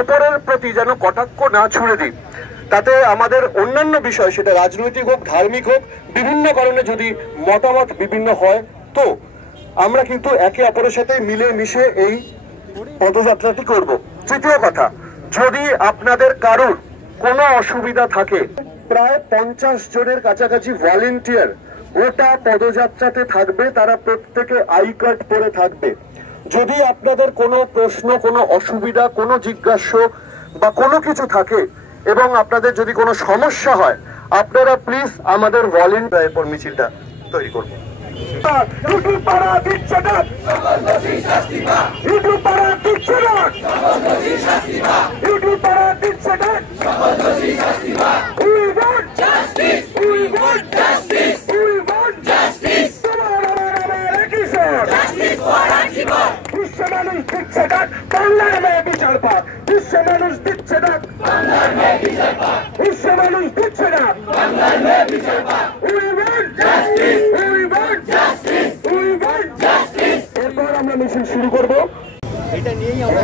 অপরের প্রতি যেন কটাক্ষ না ছুড়ে দিই, তাতে আমাদের অন্যান্য বিষয়, সেটা রাজনৈতিক হোক, ধার্মিক হোক, বিভিন্ন কারণে যদি মতামত বিভিন্ন হয়, তো আমরা কিন্তু একে অপরের সাথে মিলে মিশে এই পদযাত্রাটি করব। তৃতীয় কথা, যদি আপনাদের কারোর কোনো অসুবিধা থাকে, প্রায় 50 জনের কাছাকাছি ভলেন্টিয়ার গোটা পদযাত্রাতে থাকবে, তারা প্রত্যেকে আই কার্ড পরে থাকবে। যদি আপনাদের কোনো প্রশ্ন, কোনো অসুবিধা, কোনো জিজ্ঞাস্য বা কোনো কিছু থাকে এবং আপনাদের যদি কোনো সমস্যা হয়, আপনারা প্লিজ আমাদের ভলেন্টিয়ার পর মিছিলটা তৈরি করব। বিশ্ব মানুষ দিচ্ছে ডাক, বাংলার মেয়ে বিচার পাক। বিশ্ব মানুষ দিচ্ছে ডাক, বাংলার মেয়ে বিচার পাক। বিশ্ব মানুষ দিচ্ছে ডাক, বাংলার মেয়ে বিচার পাক। We want justice, we want justice, we want justice। এরপর আমরা মিছিল শুরু করব। এটা নিয়েই আমরা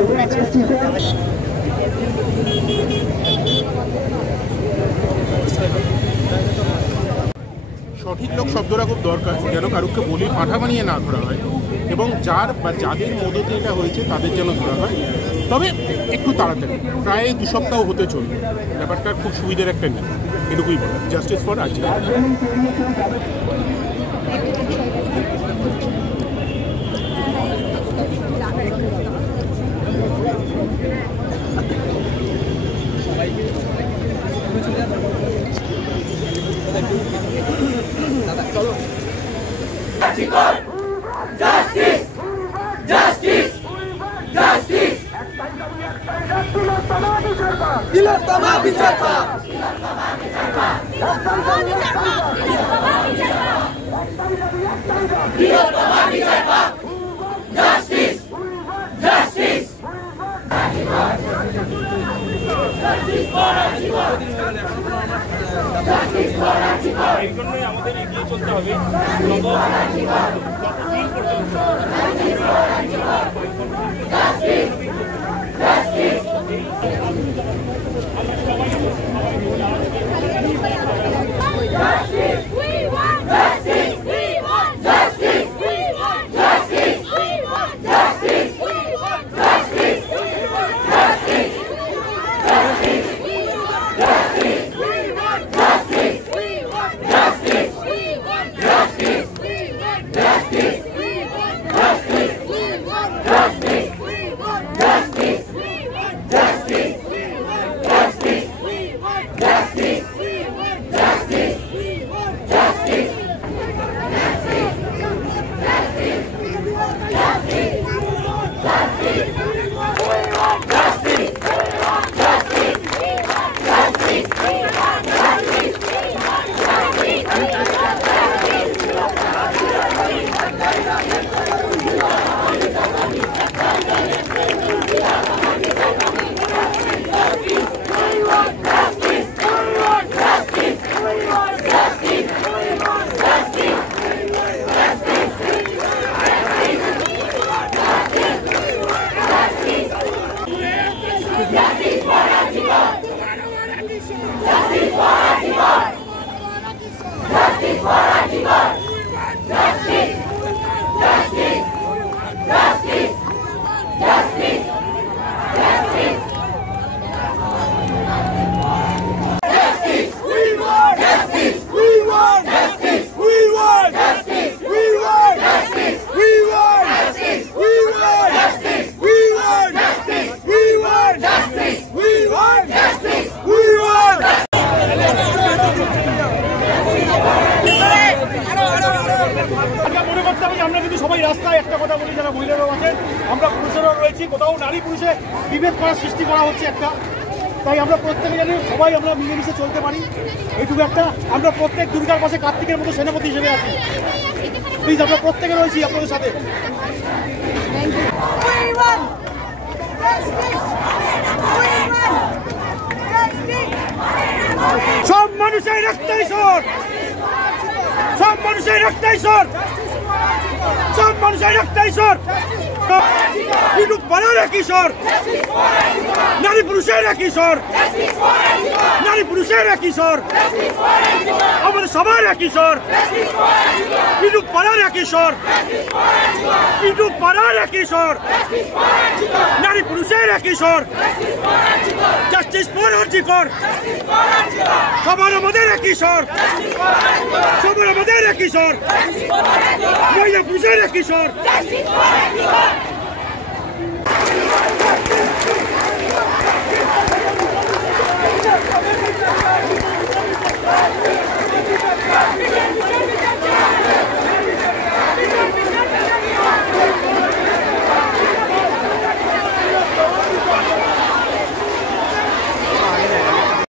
সঠিক লোক শব্দটা খুব দরকার, যেন কারুকে বলি পাঠা বানিয়ে না ধরা হয়, এবং যার বা যাদের মদতে এটা হয়েছে তাদের যেন ধরা হয়, তবে একটু তাড়াতাড়ি, প্রায় 2 সপ্তাহ হতে চলবে। ব্যাপারটা খুব সুবিধার একটা নেই, এটুকুই বলা। Justice for Aziz. Justice! Justice! Justice! Dilotama Bicharpa! Justice! Justice! Justice for Ajibor! Justice for Ajibor! এই জন্যই আমাদের এগিয়ে চলতে হবে। আমরা কিন্তু সবাই রাস্তায় একটা কথা বলি, যারা মহিলারাও আছেন, আমরা পুরুষেরাও রয়েছি, কোথাও নারী পুরুষে বিভেদ করার সৃষ্টি করা হচ্ছে একটা। তাই আমরা প্রত্যেকে জানি সবাই আমরা মিলেমিশে চলতে পারি, এইটুকু একটা। আমরা প্রত্যেক দুর্গার পাশে কার্তিকের মতো সেনাপতি হিসেবে আছি। প্লিজ, আমরা প্রত্যেকে রয়েছি আপনাদের সাথে। সব মানুষের রক্তেই স্বর, সব মানুষের রক্তেই স্বর, সব মানুষের রক্তেই স্বর। নারী পুরুষের একই স্বর, নারী পুরুষের একই স্বর, আমাদের সবার একই স্বর, ইটুক পাড়ার একই স্বর, ইটুক পাড়ার একই স্বর, নারী পুরুষের একই স্বর, জাস্টিস ফর আরজিকর, সবার আমাদের একই স্বর, সবার আমাদের একই স্বর, মহিলা পুরুষের একই স্বর। Justice for